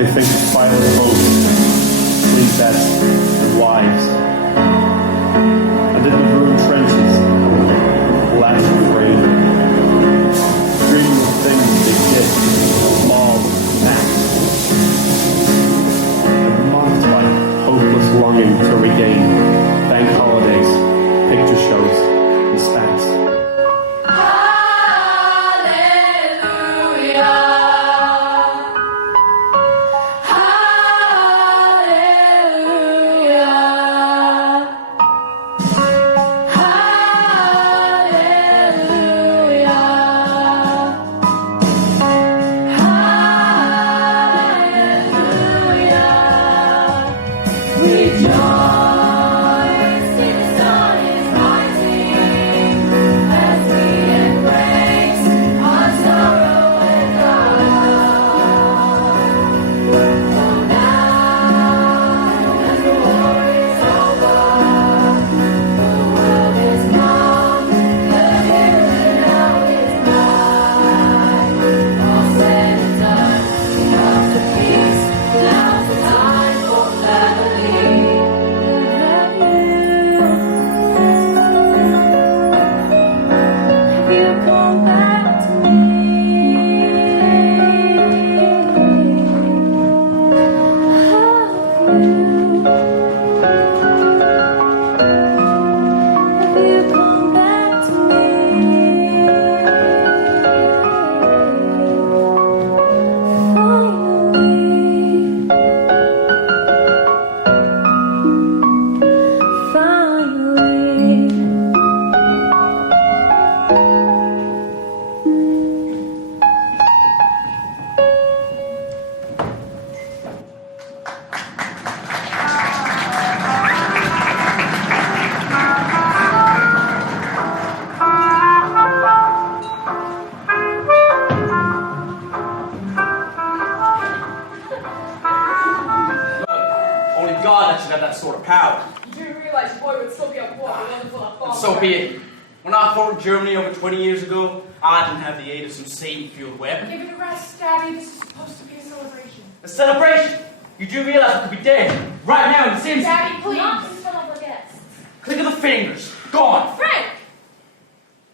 They think spineless boats sleep best and wives. And in the ruined trenches, last afraid, dreaming of things they did, small acts, and mocked by hopeless longing to regain bank holidays, picture shows, and spats. God that should have that sort of power. You do realize your boy would still be on board with one full of bombs. And so be it. When I fought in Germany over 20 years ago, I didn't have the aid of some Satan-fueled weapon. Give it a rest, Daddy. This is supposed to be a celebration. A celebration? You do realize I could be dead right now in the same... Daddy, please. Not in front of the guests. Click of the fingers. Gone. Frank!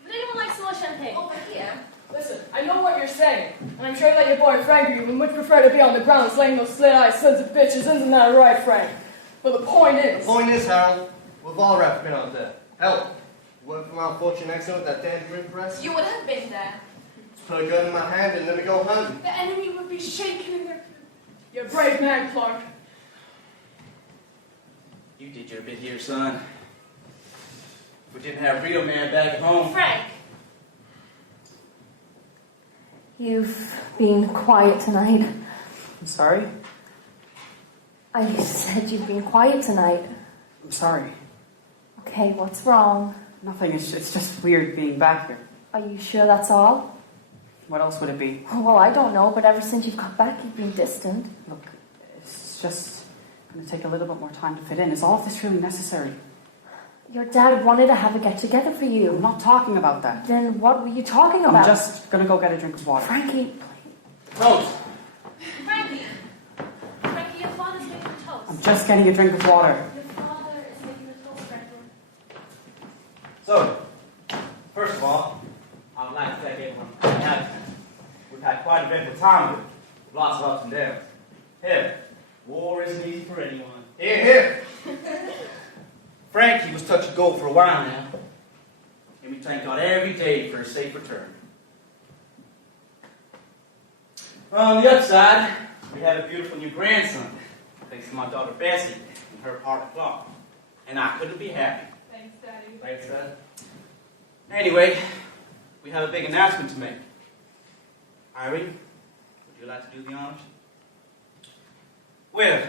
Would anyone like some more champagne? Over here. Listen, I know what you're saying, and I'm sure that your boy Frank would much prefer to be on the ground slaying those slit-eyed sons of bitches. Isn't that right, Frank? But the point is... The point is, Harold, we've all wrapped been out there. Hell, you went from our fortune accident with that damn drink press. You would have been there. Just put a gun in my hand and let me go hunting. The enemy would be shaken in their... You're a brave man, Clark. You did your bit here, son. If we didn't have a real man back at home... Frank! You've been quiet tonight. I'm sorry? I said you've been quiet tonight. I'm sorry. Okay, what's wrong? Nothing, it's just weird being back here. Are you sure that's all? What else would it be? Well, I don't know, but ever since you've got back, you've been distant. Look, it's just going to take a little bit more time to fit in. Is all of this really necessary? Your dad wanted to have a get-together for I'm you. not talking about that. Then what were you talking I'm about? just going to go get a drink of water. Frankie, Toast. Frankie! Frankie, your father's making toast. I'm just getting a drink of water. Your father is making a toast, Frankie. So, first of all, I would like to thank everyone for coming out. We've had quite an eventful time with it. Lots of ups and downs. Hell, war isn't easy for anyone. Here, here. Frankie was touch and go for a while now, and we thank God every day for a safe return. On the upside, we have a beautiful new grandson, thanks to my daughter Bessie and her partner Clark, and I couldn't be happy. Thanks, Daddy. Thanks, Dad. Anyway, we have a big announcement to make. Irene, would you like to do the honors? Well,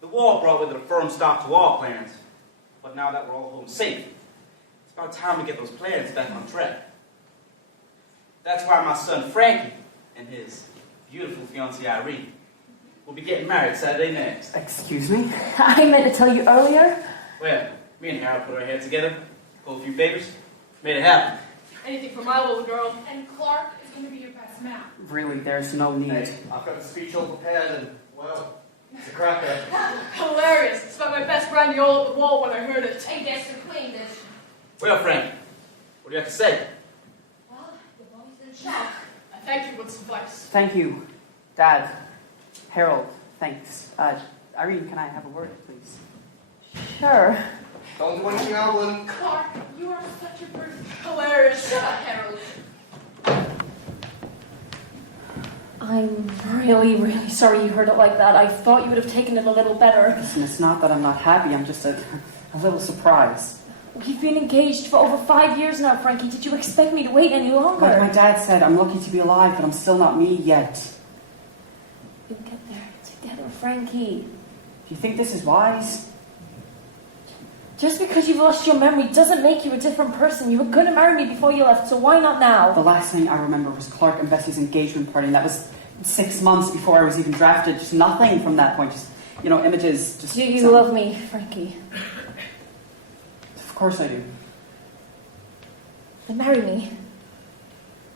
the war brought with it a firm stop to all plans. But now that we're all home safe, it's about time to get those plans back on track. That's why my son Frankie and his beautiful fiancée Irene will be getting married Saturday next. Excuse me? I meant to tell you earlier. Well, me and Harold put our heads together, pulled a few favors, made it happen. Anything for my little girl. And Clark is going to be your best man. Really, there's no need. Hey, I've got the speech all prepared, and Well, it's a cracker. Hilarious. It's like my best brandy all up the wall when I heard it. I guess the queen did. Well, Frank, what do you have to say? Well, the boy's in shock. I thank you would suffice. Thank you, Dad. Harold, thanks. Irene, can I have a word, please? Sure. Don't do anything I wouldn't. Clark, you are such a brute. Hilarious. Shut up, Harold. I'm really, really sorry you heard it like that. I thought you would have taken it a little better. Listen, it's not that I'm not happy, I'm just a little surprised. We've been engaged for over 5 years now, Frankie. Did you expect me to wait any longer? Like my dad said, I'm lucky to be alive, but I'm still not me yet. We'll get there together, Frankie. Do you think this is wise? Just because you've lost your memory doesn't make you a different person. You were going to marry me before you left, so why not The now? last thing I remember was Clark and Bessie's engagement party, and that was 6 months before I was even drafted. Just nothing from that point. Just, images. Just Do you love me, Frankie? Of course I do. Then marry me.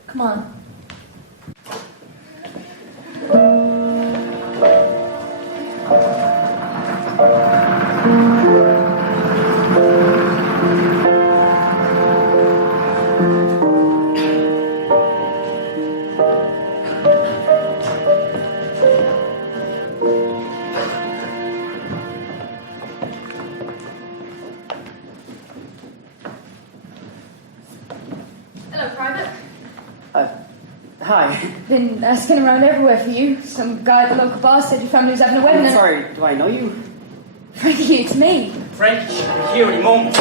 Come on. Hello, Private. Hi. Been asking around everywhere for you. Some guy at the local bar said your family was having a wedding. I'm and- sorry, do I know you? Frankie, it's me. Frank, you should be here any moment.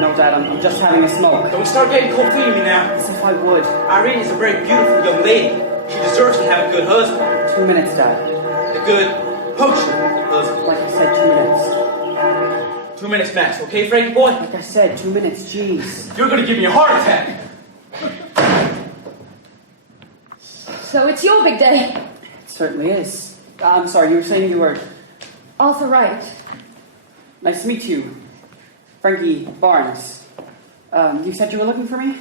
No, Dad, I'm just having a smoke. Don't start getting cold feet me now. As if I would. Irene is a very beautiful young lady. She deserves to have a good husband. 2 minutes, Dad. A good, punctual husband. Like I said, 2 minutes. 2 minutes max, okay, Frankie boy? Like I said, 2 minutes, jeez. You're gonna give me a heart attack. So it's your big day. It certainly is. I'm sorry, you were saying you were... Arthur Wright. Nice to meet you. Frankie Barnes. You said you were looking for me?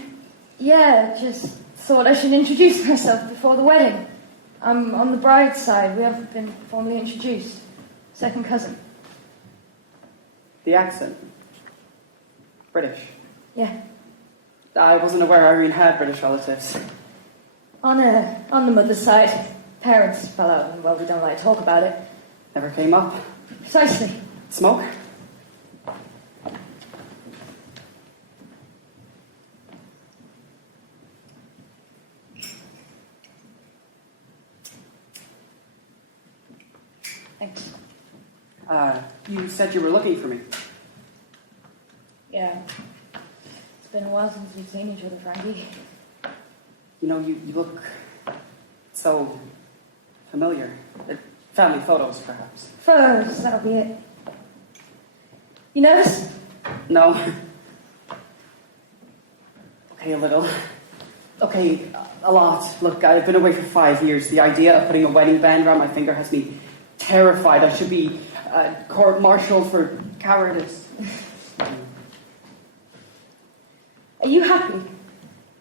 Yeah, just thought I should introduce myself before the wedding. I'm on the bride's side. We haven't been formally introduced. Second cousin. The accent. British. Yeah. I wasn't aware Irene had British relatives. On the mother's side. Parents fell out and, well, we don't like to talk about it. Never came up. Precisely. Smoke? Thanks. You said you were looking for me. Yeah. It's been a while since we've seen each other, Frankie. You look so familiar. Family photos, perhaps. Photos, that'll be it. You nervous? No. Okay, a little. Okay, a lot. Look, I've been away for 5 years. The idea of putting a wedding band around my finger has me terrified. I should be court-martialed for cowardice. Are you happy?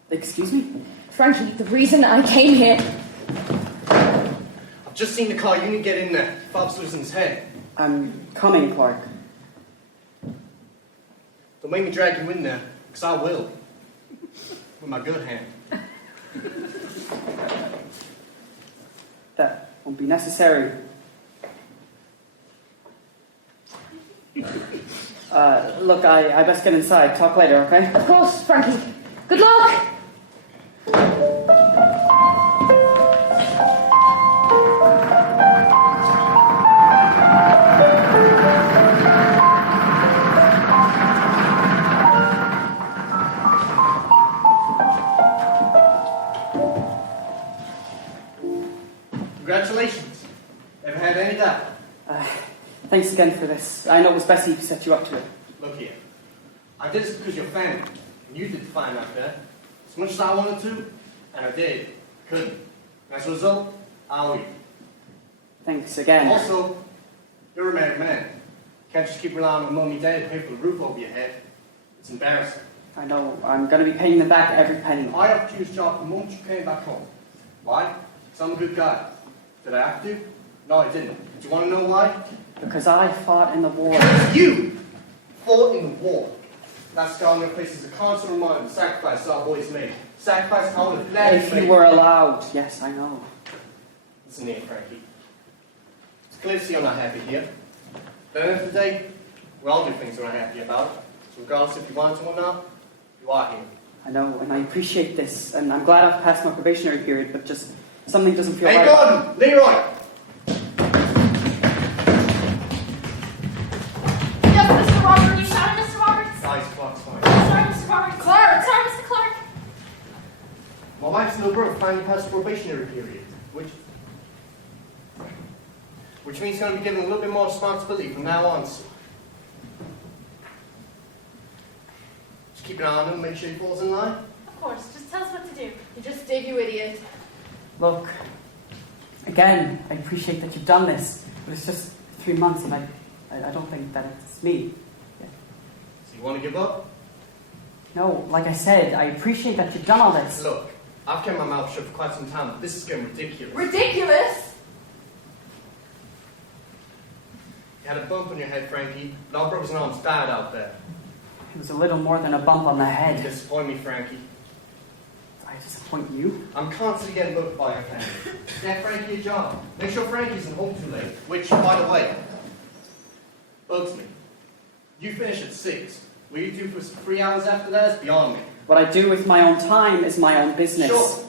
Excuse me? Frankie, the reason I came here... I've just seen the car. You need to get in there. Bob's losing his head. I'm coming, Clark. Don't make me drag you in there, because I will. With my good hand. That won't be necessary. Look, I best get inside. Talk later, okay? Of course, Frankie. Good luck! Congratulations. Ever had any doubt? Thanks again for this. I know it was Bessie who set you up to it. Look here. I did this because you're family. And you did the fine out there. As much as I wanted to, and I did. Couldn't. As a result, I owe you. Thanks again. Also, you're a married man. Can't just keep relying on mum and dad to pay for the roof over your head. It's embarrassing. I know. I'm going to be paying them back every penny. I offered you this job the moment you came back home. Why? Because I'm a good guy. Did I have to? No, I didn't. Do you want to know why? Because I fought in the war. You fought in the war. That scar on your face is a constant reminder of the sacrifice our boys made. Sacrifice I would have gladly If made. you were allowed, yes, I know. Listen here, Frankie. It's clear to see you're not happy here. But at the end of the day, we all do things we're not happy about. So regardless if you want to or not, you are here. I know, and I appreciate this, and I'm glad I've passed my probationary period, but just something doesn't feel Hey, right. Gordon! Leroy! Yes, Mr. Roberts, you shot him, Mr. Roberts? Nice, Clark's fine. Sorry, Mr. Roberts. Clark! Sorry, Mr. Clark. My wife's little brother finally passed the probationary period, which means he's going to be given a little bit more responsibility from now on. So just keep an eye on him, make sure he falls in line. Of course, just tell us what to do. You just did, you idiot. Look, again, I appreciate that you've done this, but it's just 3 months, and I don't think that it's me. So you want to give up? No, like I said, I appreciate that you've done all this. Look, I've kept my mouth shut for quite some time, but this is getting ridiculous. Ridiculous? You had a bump on your head, Frankie, and our brothers and arms died out there. It was a little more than a bump on the You head. disappoint me, Frankie. I disappoint you? I'm constantly getting looked by your family. Get Frankie a job. Make sure Frankie isn't home too late. Which, by the way, bugs me. You finish at 6. What you do for 3 hours after that is beyond me. What I do with my own time is my own business. Sure.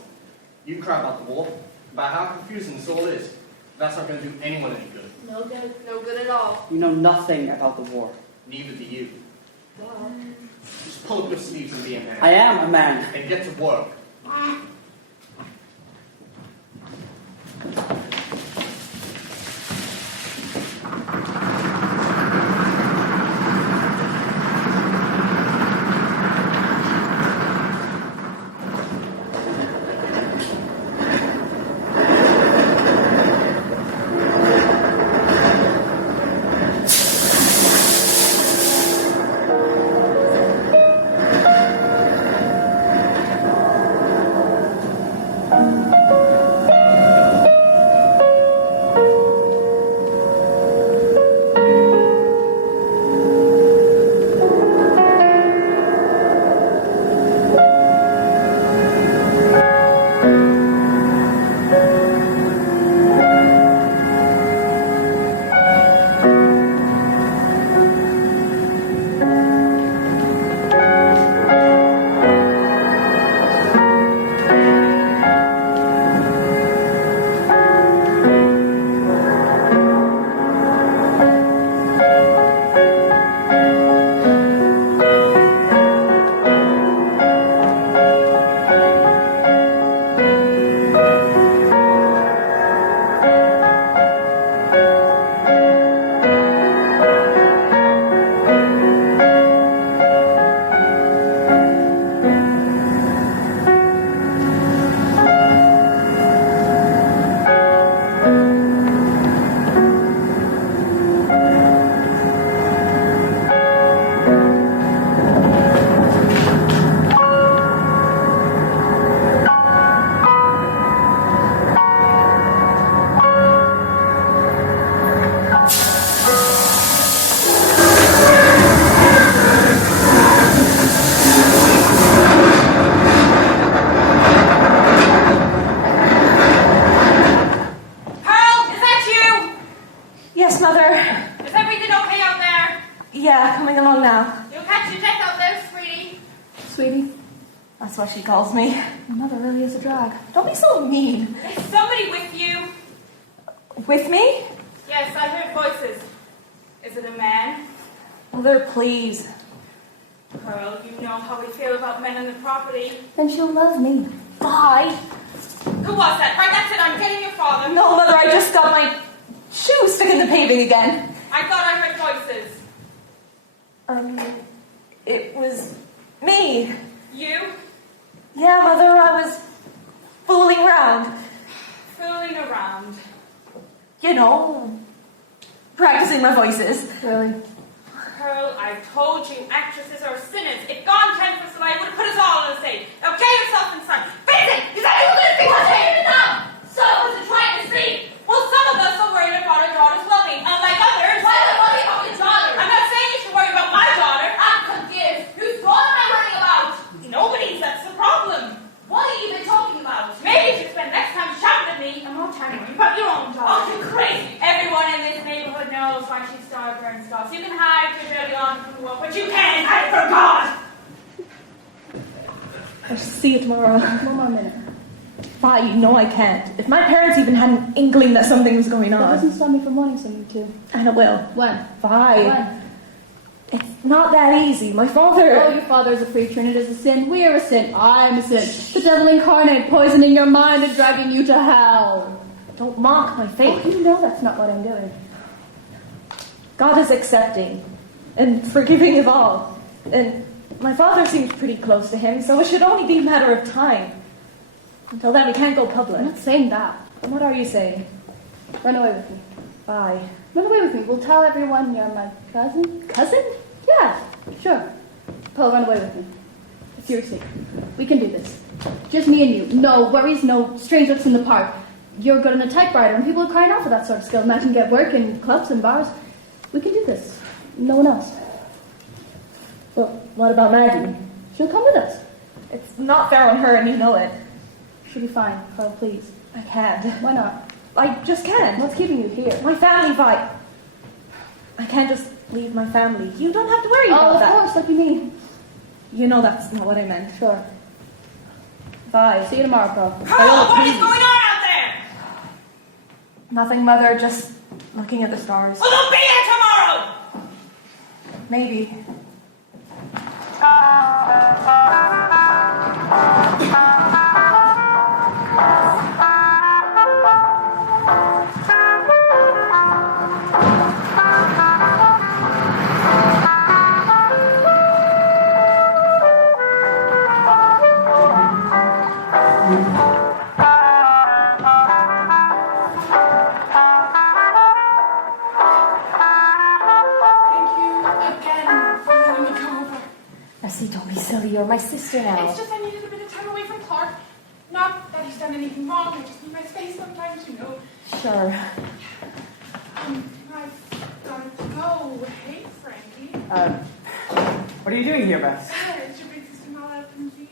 You crap about the war, about how confusing this all is. That's not going to do anyone any good. No good. No good at all. You know nothing about the war. Neither do you. Wow. Just pull up your sleeves and be a man. I am a man. And get to work. coming along now. You'll catch your death out there, sweetie. Sweetie, that's what she calls me. Mother really is a drag. Don't be so mean. Is somebody with you? With me? Yes, I heard voices. Is it a man? Mother, please. Pearl, you know how we feel about men on the property. Then she'll love me. Bye. Who was that? Right, that's it. I'm getting your father. No, Mother, I just got my shoe stuck in the paving again. I thought I heard voices. It was me. You? Yeah, Mother, I was fooling around. Fooling around. You know, practicing my voices. Really? Pearl, I told you actresses are sinners. If God intended for us, I would have put us all in the same. Now get yourself inside. Vincent, is that you going to be watching it now? Some of us are trying to sleep. Well, some of us are worried anyway. You've got your own job. Oh, you're crazy. Everyone in this neighborhood knows why she started burning stuff. You can hide your dirty laundry from the world, but you can't hide it from God. I shall see you tomorrow. One more minute. Vi, no, I can't. If my parents even had an inkling that something was going That on. doesn't stop me from wanting something too. And it will. When? Vi. When? It's not that easy. My father... Oh, your father is a preacher and it is a sin. We are a sin. I'm a sin. The devil incarnate, poisoning your mind and dragging you to hell. Don't mock my faith. Oh, you know that's not what I'm doing. God is accepting and forgiving of all. And my father seems pretty close to him, so it should only be a matter of time. Until then, we can't go public. I'm not saying that. And what are you saying? Run away with me. Bye. Run away with me. We'll tell everyone you're my cousin. Cousin? Yeah, sure. Paul, run away with me. Seriously, we can do this. Just me and you. No worries, no strange looks in the park. You're good on a typewriter, and people are crying out for that sort of skill. And I can get work in clubs and bars. We can do this. No one else. Well, what about Maggie? She'll come with us. It's not fair on her, and you know it. She'll be fine. Paul, please. I can't. Why not? I just can't. What's keeping you here? My family, Vi. I can't just leave my family. You don't have to worry Oh, about of that. course. What do you mean? You know that's not what I meant. Sure. Vi. See you tomorrow, Paul. Carl, what is going on out there? Nothing, Mother. Just looking at the stars. Well, they'll be here tomorrow. Maybe. Thank you again for letting me come over. Bessie, don't be silly. You're my sister now. It's just I needed a bit of time away from Clark. Not that he's done anything wrong, I just need my space sometimes, you know. Sure. I've got to go. Hey, Frankie. What are you doing here, Bess? Is your big sister not out from Gina?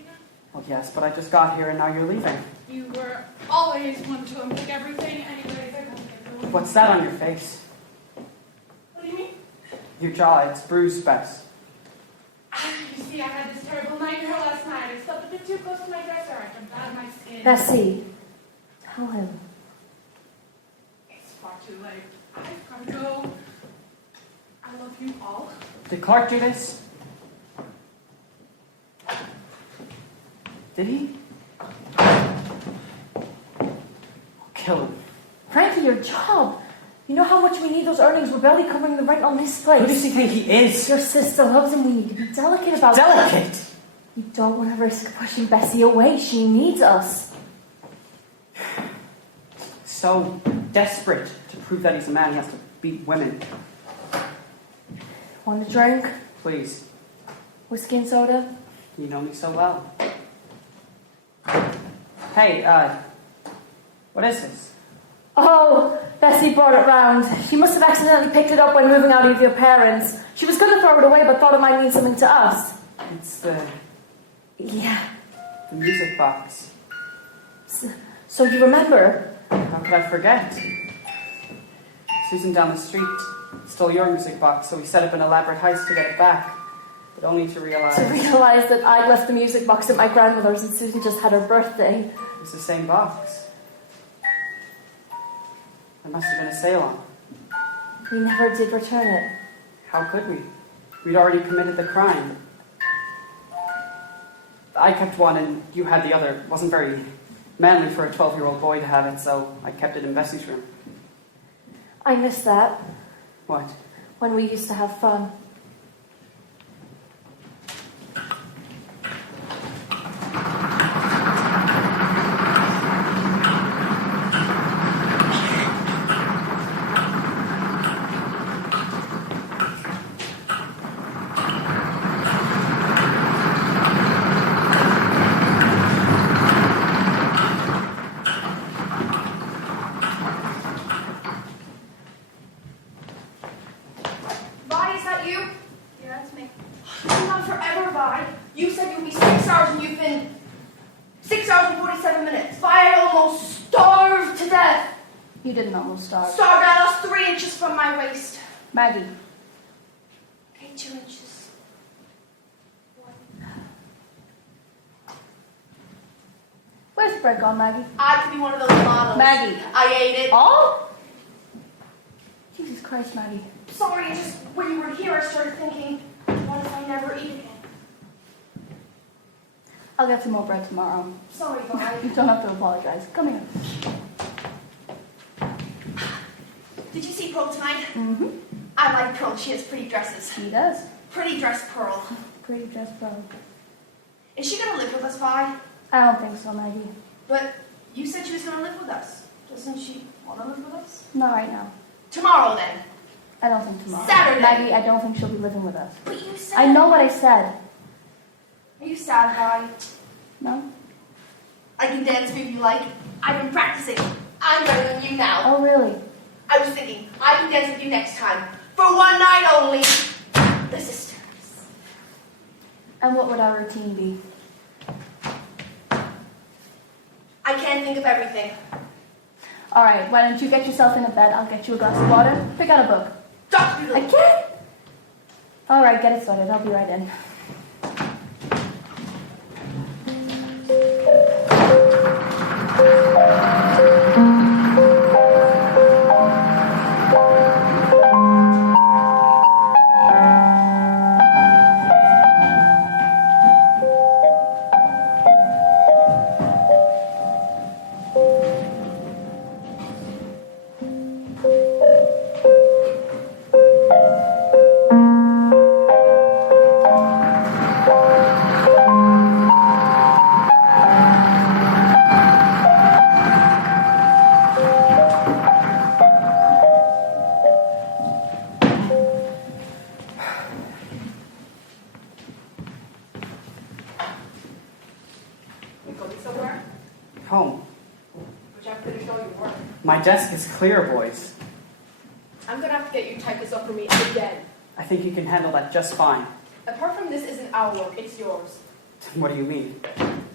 Oh, yes, but I just got here and now you're leaving. You were always one to unpick everything. Anyways, I don't get going. What's that on your face? What do you mean? Your jaw, it's bruised, Bess. You see, I had this terrible nightmare last night. I slept a bit too close to my dresser. I jumped out of my skin. Bessie, tell him. It's far too late. I've got to go. I love you all. Did Clark do this? Did he? I'll kill him. Frankie, your job. You know how much we need those earnings. We're barely covering the rent on this place. Who does he think he is? Your sister loves him. We need to be delicate about Delicate! You don't want to risk pushing Bessie away. She needs us. So desperate to prove that he's a man, he has to beat women. Want a drink? Please. Whiskey and soda? You know me so well. Hey, what is this? Oh, Bessie brought it round. She must have accidentally picked it up when moving out with your parents. She was going to throw it away, but thought it might mean something to us. It's the Yeah. music box. So you remember? How could I forget? Susan down the street stole your music box, so we set up an elaborate heist to get it back. But only to realize To realize that I'd left the music box at my grandmother's and Susan just had her birthday. it was the same box. There must have been a sale on it. We never did return it. How could we? We'd already committed the crime. I kept one and you had the other. It wasn't very manly for a 12-year-old boy to have it, so I kept it in Bessie's room. I miss that, What? when we used to have fun. Vi, is that you? You didn't almost starve. Starved, I lost 3 inches from my waist. Maggie, Okay, 2 inches. 1. where's the bread gone, Maggie? I could be one of those models. Maggie. I ate it. All? Jesus Christ, Maggie. Sorry, just when you were here, I started thinking, what if I never eat again? I'll get some more bread tomorrow. Sorry, Vi. You don't have to apologize. Come here. Did you see Pearl tonight? Mm-hmm. I like Pearl. She has pretty dresses. She does. Pretty dress Pearl. Pretty dressed pro. Is she gonna live with us, Vi? I don't think so, Maggie. But you said she was gonna live with us. Doesn't she want to live with us? Not right now. Tomorrow, then. I don't think tomorrow. Saturday. Maggie, I don't think she'll be living with us. But you said... I know what I said. Are you sad, Vi? No? I can dance if you like. I've been practicing. I'm better than you now. Oh, really? I was thinking, I can dance with you next time. For one night only. The sisters. And what would our routine be? I can't think of everything. All right, why don't you get yourself in a bed? I'll get you a glass of water. Pick out a book. Dr. I Doolittle. can't. All right, get it started. I'll be right in. You going somewhere? Home. Which I'm finished all your work. My desk is clear, boys. I'm gonna have to get you to type this up for me again. I think you can handle that just fine. Apart from this isn't our work, it's yours. What do you mean?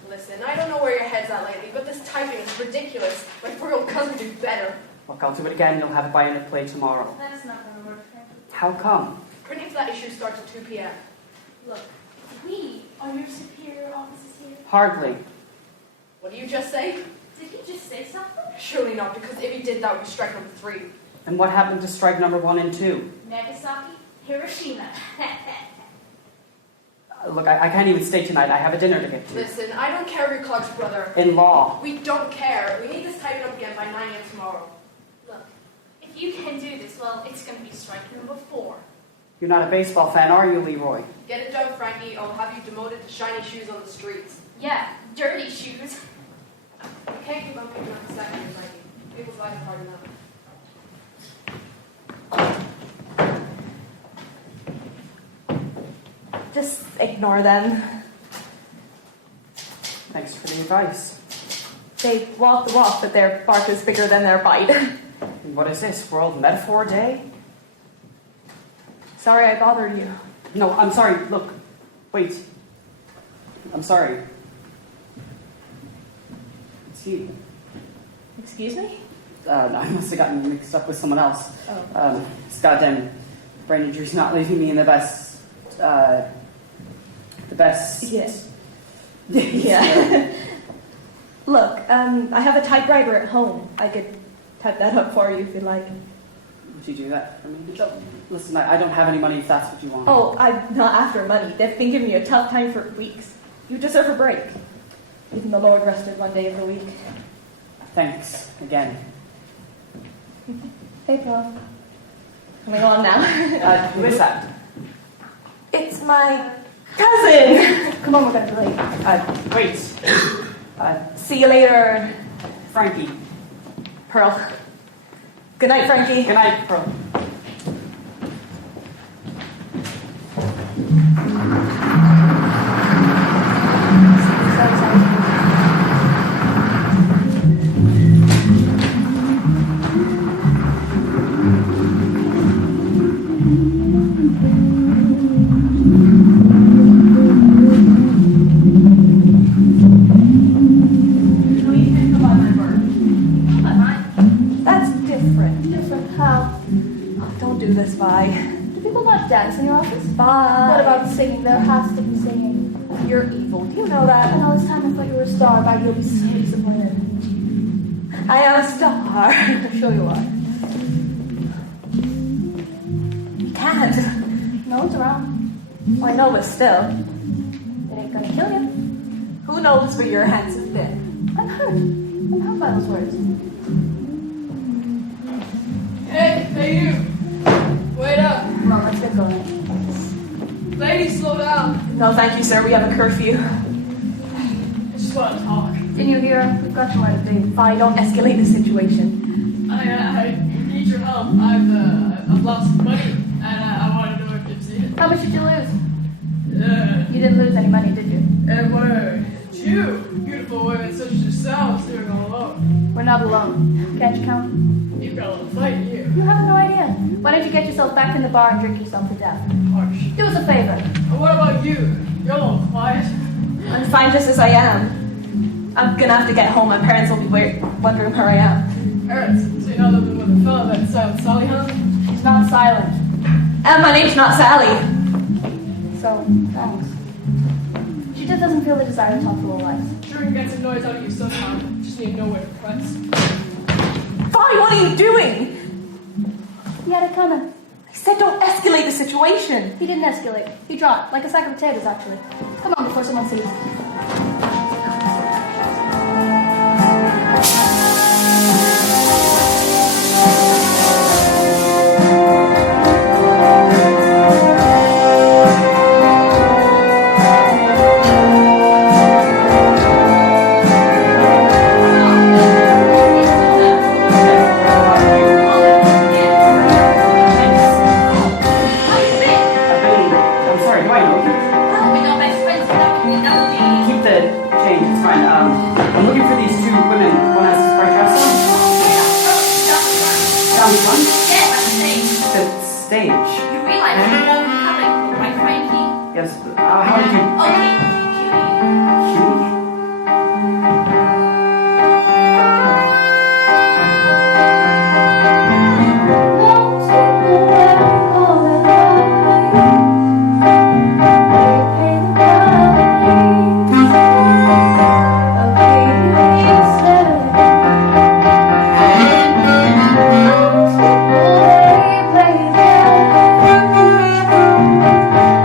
Listen, I don't know where your head's at lately, but this typing is ridiculous. My real cousin would do better. Look, I'll do it again. You'll have it by end of play tomorrow. That's not going to work, Frankie. How come? Printing for that issue starts at 2 p.m. Look, we are your superior officers here. Hardly. What did you just say? Did he just say something? Surely not, because if he did that, we'd strike number 3. And what happened to strike number 1 and 2? Nagasaki, Hiroshima. Look, I can't even stay tonight. I have a dinner to get to. Listen, I don't care if you're Clark's brother. In law. We don't care. We need this typed up again by 9 a.m. tomorrow. Look, if you can do this, well, it's going to be strike number 4. You're not a baseball fan, are you, Leroy? Get it done, Frankie. I'll have you demoted to shiny shoes on the streets. Yeah, dirty shoes. You can't keep on picking up the second, Frankie. People's lives are hard enough. Just ignore them. Thanks for the advice. They walk the walk, but their bark is bigger than their bite. And what is this, World Metaphor Day? Sorry I bothered you. No, I'm sorry. Look. Wait. I'm sorry. It's you. Excuse me? I must have gotten mixed up with someone else. Oh. This goddamn brain injury's not leaving me in the best. The best. Yeah. Yeah. Look, I have a typewriter at home. I could type that up for you if you'd like. Would you do that for me? Listen, I don't have any money if that's what you want. Oh, I'm not after money. They've been giving you a tough time for weeks. You deserve a break. Even the Lord rested one day of the week. Thanks again. Hey, Paul. Coming on now. Who is that? It's my cousin. Come on, we're going to be late. Wait. See you later, Frankie. Pearl. Good night, Frankie. Good night, Pearl. That's Don't do this, Vi. Do people not dance in your office? Vi. What about singing? There has to be singing. You're evil. Do you know that? And all this time I thought you were a star, but you'll be so disappointed. I am a star. I'm sure you are. You can't. No one's around. I know, but still. It ain't gonna kill you. Who knows where your hands have been? I'm hurt. I'm hurt by those words. Hey, you! Wait up! Come on, let's get going. Lady, slow down. No, thank you, sir. We have a curfew. I just want to talk. Didn't you hear? We've got somewhere to be. Vi, don't escalate the situation. I need your help. I've lost money, and I want to know if you've seen it. How much did you lose? You didn't lose any money, did you? And we're two beautiful women such as yourselves here all alone. We're not alone. Can't you count? You've got a little fight here. You have no idea. Why don't you get yourself back in the bar and drink yourself to death? Harsh. Do us a favor. And what about you? You're a little quiet. I'm fine just as I am. I'm gonna have to get home. My parents will be wondering where I am. Parents, so you're not living with a fella that Silent Sally, huh? She's not silent. And my name's not Sally. So, thanks. She just doesn't feel the desire to talk to little lies. Sure can get some noise out of you somehow. Just need to know where to press. Vi, what are you doing? He had it coming. I said don't escalate the situation. He didn't escalate. He dropped, like a sack of potatoes, actually. Come on, before someone sees. I'm sorry, do I know you? Oh, we got best friends. That would be. Keep the change, it's fine. I'm looking for these two women. One has a bright dress on. Down front? Yeah, that's the thing. The stage. You realize you won't be coming, right, Frankie? Yes, how did you... Okay, cutie. Huge?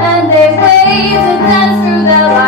And they wave and dance through the light.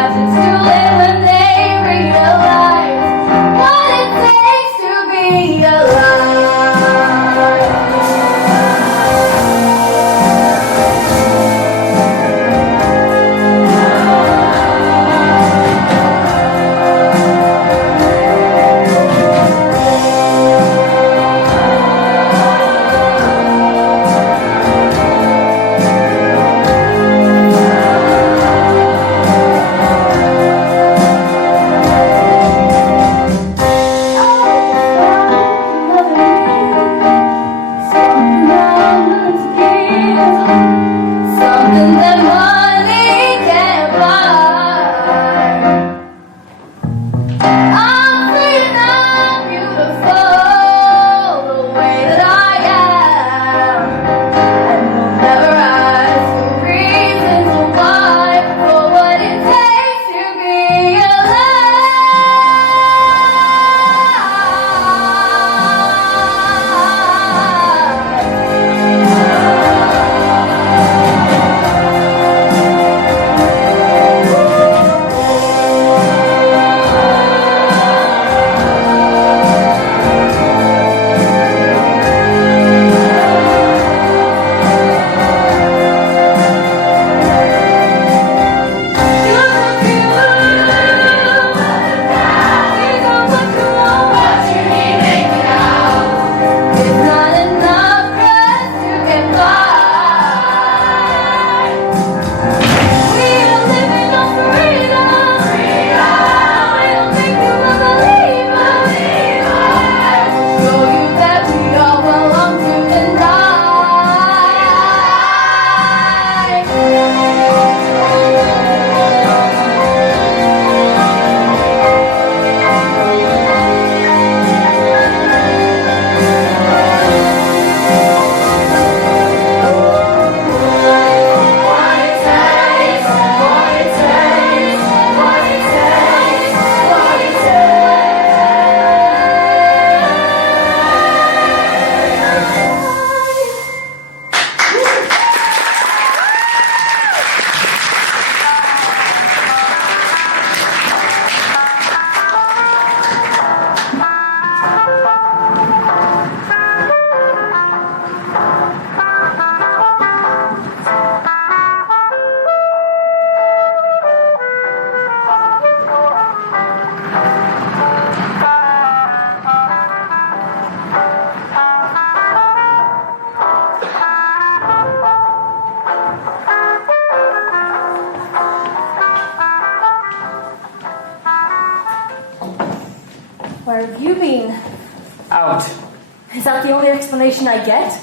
Is that the only explanation I get?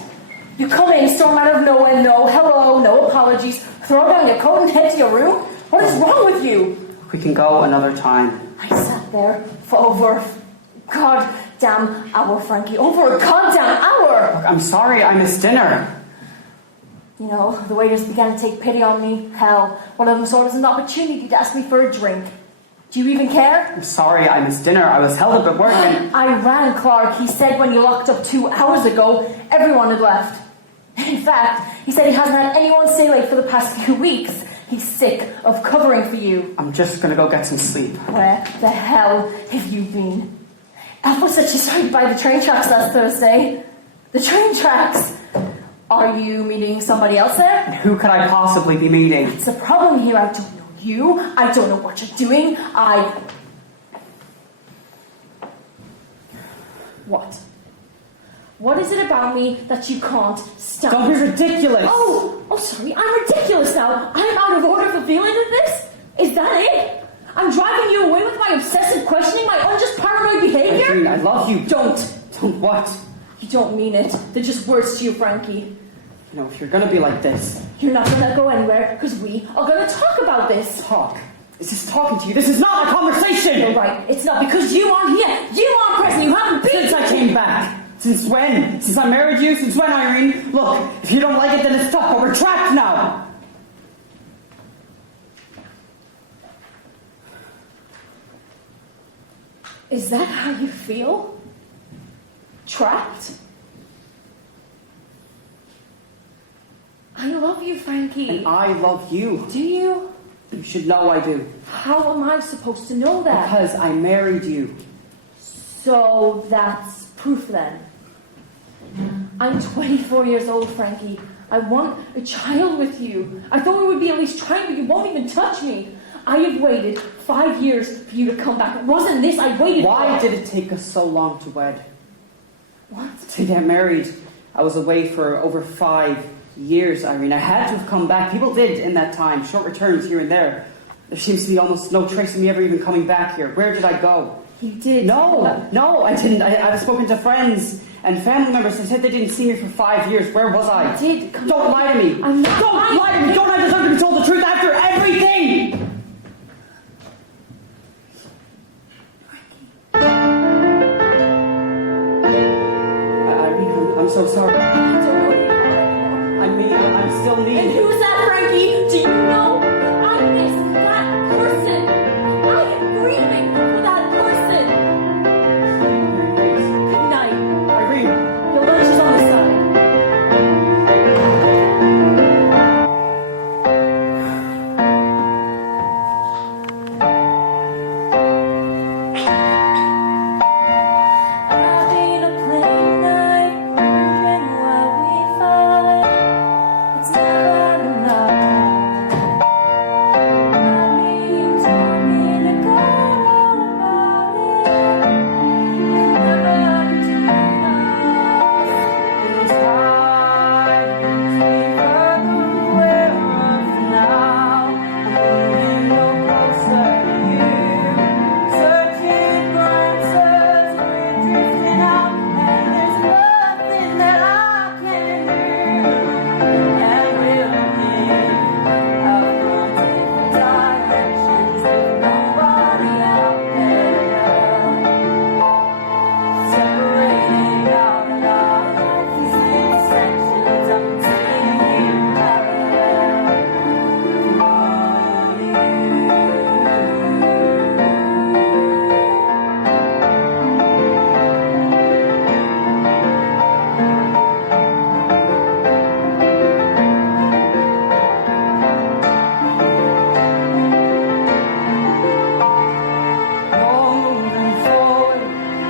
You come in, storm out of nowhere, no hello, no apologies, throw down your coat and head to your room? What is wrong with you? We can go another time. I sat there for over a goddamn hour, Frankie. Over a goddamn hour! I'm sorry, I missed dinner. You know, the waiters began to take pity on me. Hell, one of them saw it as an opportunity to ask me for a drink. Do you even care? I'm sorry, I missed dinner. I was held up at work and... I ran Clark. He said when you locked up 2 hours ago, everyone had left. In fact, he said he hasn't had anyone stay late for the past few weeks. He's sick of covering for you. I'm just gonna go get some sleep. Where the hell have you been? Alpha said she started by the train tracks last Thursday. The train tracks! Are you meeting somebody else there? And who could I possibly be meeting? It's a problem here. I don't know you. I don't know what you're doing. What? What is it about me that you can't stand? Don't be ridiculous! Oh, sorry. I'm ridiculous now. I'm out of order for feeling of this? Is that it? I'm driving you away with my obsessive questioning, my unjust paranoid behavior? Irene, I love you. Don't. Don't what? You don't mean it. They're just words to you, Frankie. You know, if you're gonna be like this... You're not gonna go anywhere, because we are gonna talk about this. Talk? Is this talking to you? This is not a conversation! You're right. It's not because you aren't here. You aren't present. You haven't been. Since I came back. Since when? Since I married you? Since when, Irene? Look, if you don't like it, then it's tough, but we're trapped now! Is that how you feel? Trapped? I love you, Frankie. And I love you. Do you? You should know I do. How am I supposed to know that? Because I married you. So that's proof then. I'm 24 years old, Frankie. I want a child with you. I thought we would be at least trying, but you won't even touch me. I have waited 5 years for you to come back. It wasn't this I waited Why for. did it take us so long to wed? What? To get married. I was away for over 5 years, Irene. I had to have come back. People did in that time. Short returns here and there. There seems to be almost no trace of me ever even coming back here. Where did I go? You did. No, I didn't. I've spoken to friends and family members. They said they didn't see me for 5 years. Where was I? You did. Come Don't on. lie to me. I'm not Don't lying. lie to me. Don't I deserve to be told the truth after everything? Irene, I'm so sorry. I don't know who you are anymore. I'm me. I'm still me. And who's that, Frankie? Do you know? I miss that person. I am grieving for that person. Good night. Irene. Your lunch is on the side. I've been a plain night, wondering why we fight. It's never enough. I've been talking to God all about it. Never between us. It's hard to be further away from now. I'm moving no closer to you. Searching for answers, we're drifting out, and there's nothing that I can do. And we're looking out from different directions with nobody out there. Separating our lives in sections, I'm seeing parallel for you. Moving forward,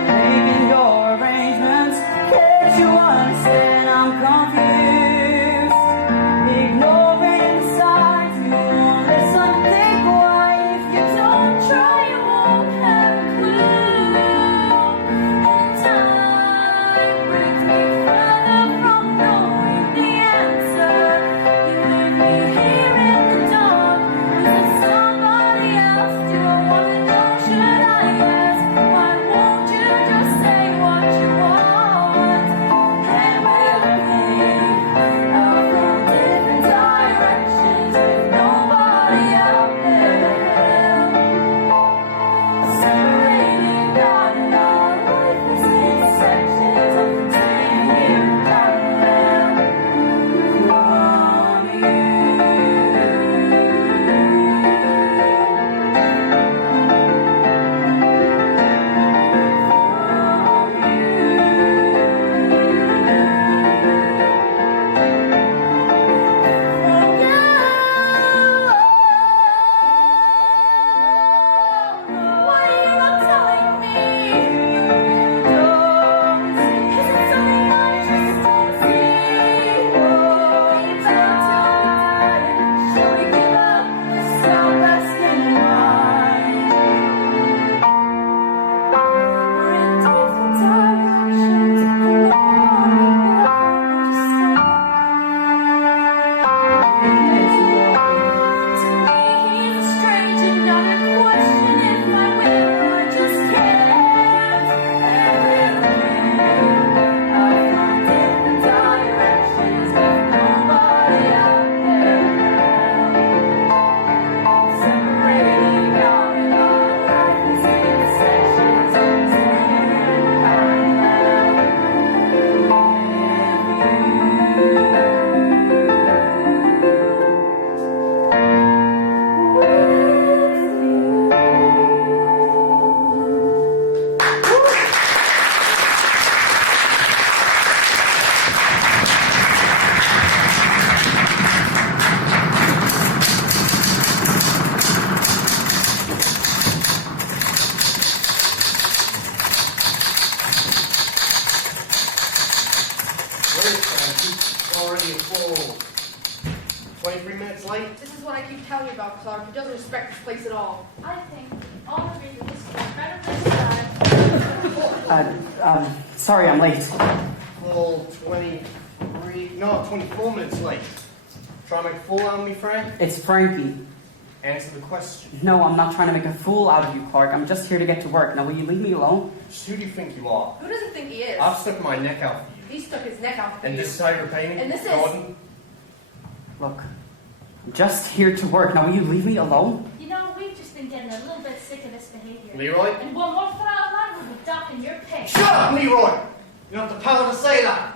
making your arrangements. Can't you understand I'm confused? Ignoring the signs, you won't listen. Think why if you don't try, you won't have a clue. And time brings me further from knowing the answer. You leave me here in the dark. Is it somebody else? Do I want to know? Should I ask? Why won't you just say what you want? Frankie. Already a full 23 minutes late. This is what I keep telling you about Clark. He doesn't respect this place at all. I think all the reasons this is a better place to die. Sorry I'm late. Full 24 minutes late. Try to make a fool out of me, Frank? It's Frankie. Answer the question. No, I'm not trying to make a fool out of you, Clark. I'm just here to get to work. Now, will you leave me alone? Just who do you think you are? Who doesn't think he is? I've stuck my neck out for you. He stuck his neck out for And you. this is how you're painting? And this is- Gordon? Look, I'm just here to work. Now, will you leave me alone? You know, we've just been getting a little bit sick of this behavior. Leroy? And one more foot out of line, we'll be docking your pig. Shut up, Leroy! You don't have the power to say that.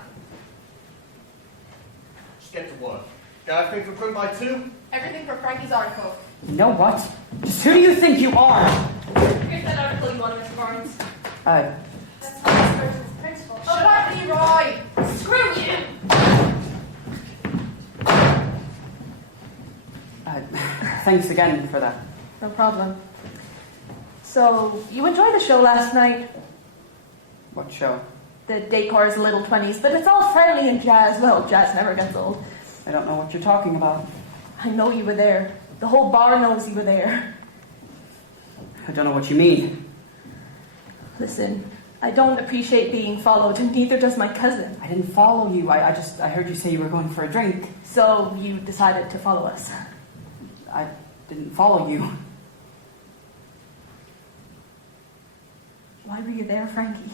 Just get to work. Got everything for print by 2? Everything for Frankie's article. You know what? Just who do you think you are? Here's that article you wanted, Mr. Barnes. That's not this person's principal. Shut up, Leroy! Screw you! Thanks again for that. No problem. So, you enjoyed the show last night? What show? The Decor's Little 20s, but it's all friendly and jazz. Well, jazz never gets old. I don't know what you're talking about. I know you were there. The whole bar knows you were there. I don't know what you mean. Listen, I don't appreciate being followed, and neither does my cousin. I didn't follow you. I heard you say you were going for a drink. So, you decided to follow us. I didn't follow you. Why were you there, Frankie?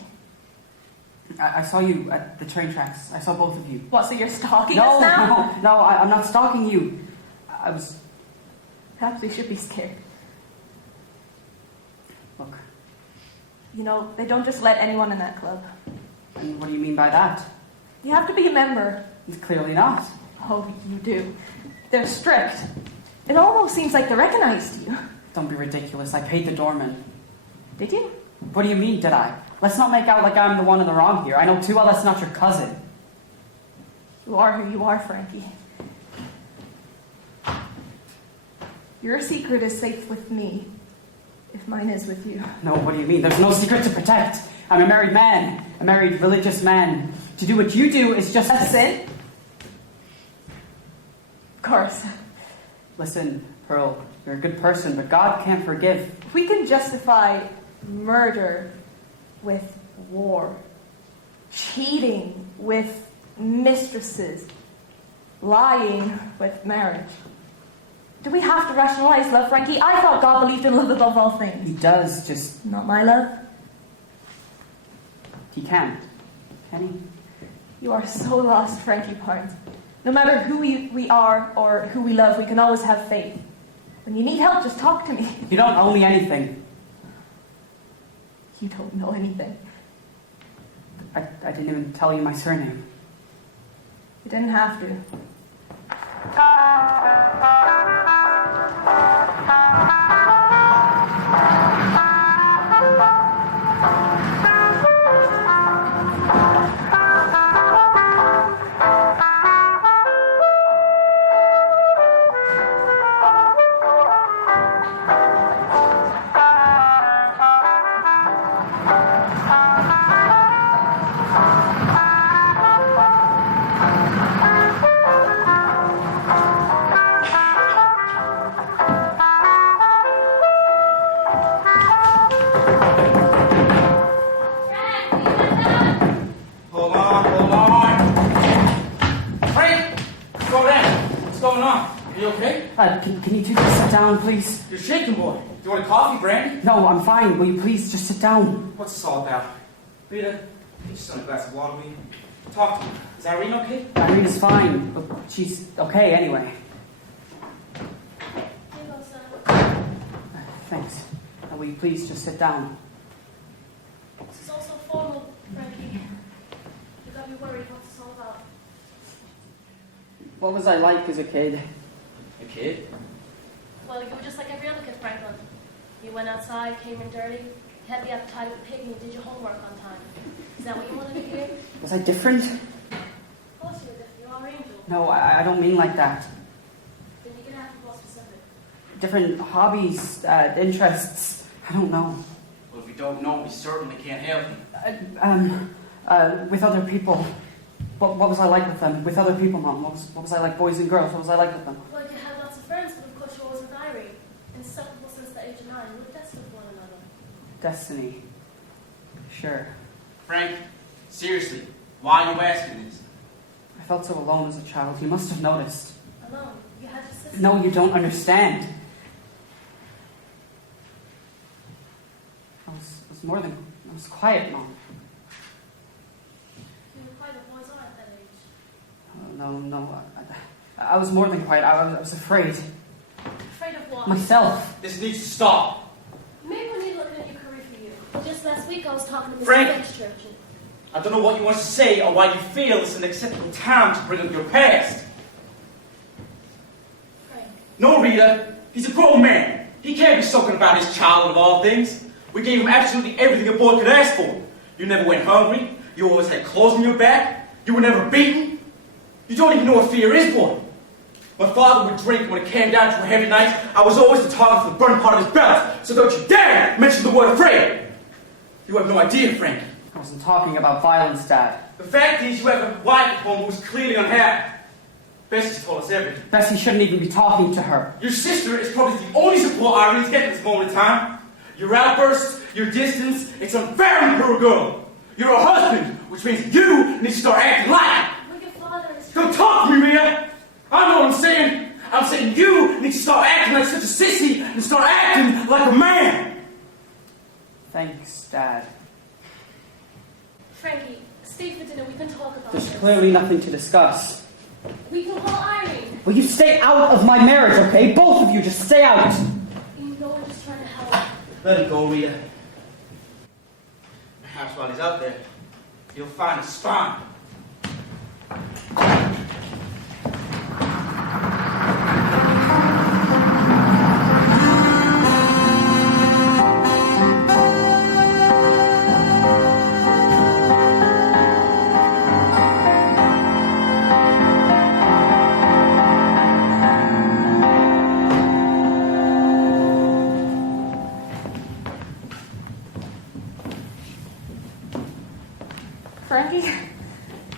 I saw you at the train tracks. I saw both of you. What, so you're stalking No, us now? no, I'm not stalking you. I was... Perhaps we should be scared. Look, You know, they don't just let anyone in that club. and what do you mean by that? You have to be a member. It's clearly not. Oh, you do. They're strict. It almost seems like they recognized you. Don't be ridiculous. I paid the doorman. Did you? What do you mean, did I? Let's not make out like I'm the one in the wrong here. I know too well that's not your cousin. You are who you are, Frankie. Your secret is safe with me, if mine is with you. No, what do you mean? There's no secret to protect. I'm a married man, a married religious man. To do what you do is just... That's it? Of course. Listen, Pearl, you're a good person, but God can't forgive. We can justify murder with war, cheating with mistresses, lying with marriage. Do we have to rationalize love, Frankie? I thought God believed in love above all things. He does, just... Not my love. He can't. Can he? You are so lost, Frankie Barnes. No matter who we are or who we love, we can always have faith. When you need help, just talk to me. You don't owe me anything. You don't know anything. I didn't even tell you my surname. You didn't have to. Hold on. Frank! Slow down. What's going on? Are you okay? Can you two just sit down, please? You're shaking, boy. Do you want a coffee, Brandy? No, I'm fine. Will you please just sit down? What's this all about? Rita, get your son a glass of water, will you? Talk to me. Is Irene okay? Irene's fine, but she's okay anyway. Here goes, son. Thanks. Will you please just sit down? This is also formal, Frankie. You gotta be worried what's this all about. What was I like as a kid? A kid? Well, you were just like every other kid, Franklin. You went outside, came in dirty, you had the appetite of a pig, and you did your homework on time. Is that what you wanted to hear? Was I different? Of course you were different. You are Angel. No, I don't mean like that. Then you can have to be more specific. Different hobbies, interests. I don't know. Well, if we don't know, we certainly can't help you. With other people. What was I like with them? With other people, Mom? What was I like, boys and girls? What was I like with them? Well, you had lots of friends, but of course you always with Irene. Inseparable since the age of 9. You were destined for one another. Destiny. Sure. Frank, seriously, why are you asking this? I felt so alone as a child. You must have noticed. Alone. You had your sister. No, you don't understand. I was quiet, Mom. You were quiet, boys are at that age. No. I was more than quiet. I was afraid. Afraid of what? Myself. This needs to stop. Maybe we need looking at your career for you. Just last week I was talking to Mrs. Frank! Church. I don't know what you want to say or why you feel it's an acceptable time to bring up your past. Frank. No, Rita. He's a grown man. He can't be sulking about his child of all things. We gave him absolutely everything a boy could ask for. You never went hungry. You always had clothes on your back. You were never beaten. You don't even know what fear is, boy. My father would drink when it came down to a heavy night. I was always the target for the burnt part of his belt. So don't you dare mention the word afraid. You have no idea, Frank. I wasn't talking about violence, Dad. The fact is you have a wife at home who's clearly unhappy. Bessie's told us everything. Bessie shouldn't even be talking to her. Your sister is probably the only support Irene's getting at this moment in time. Your outbursts, your distance, it's unfair on the poor girl. You're a husband, which means you need to start acting like it. Well, your father is... Don't talk to me, Rita! I know what I'm saying. I'm saying you need to start acting like such a sissy and start acting like a man. Thanks, Dad. Frankie, stay for dinner. We can talk about There's this. clearly nothing to discuss. We can call Irene. Will you stay out of my marriage, okay? Both of you, just stay out. You know I'm just trying to help. Let it go, Rita. Perhaps while he's out there, you'll find a spine. Frankie,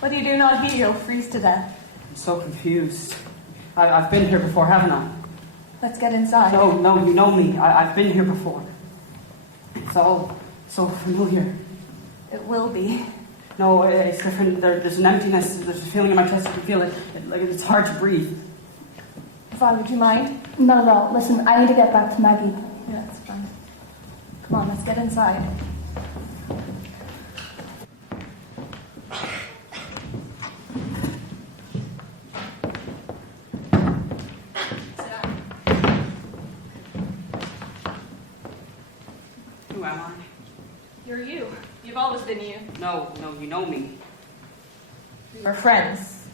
what do you do not hear? You'll freeze to death. I'm so confused. I've been here before, haven't I? Let's get inside. No, you know me. I've been here before. It's all so familiar. It will be. No, it's different. There's an emptiness. There's a feeling in my chest. I can feel it. Like it's hard to breathe. Vi, would you mind? Not at all. Listen, I need to get back to Maggie. Yeah, that's fine. Come on, let's get inside. Who am I? You're you. You've always been you. No, you know me. We're friends.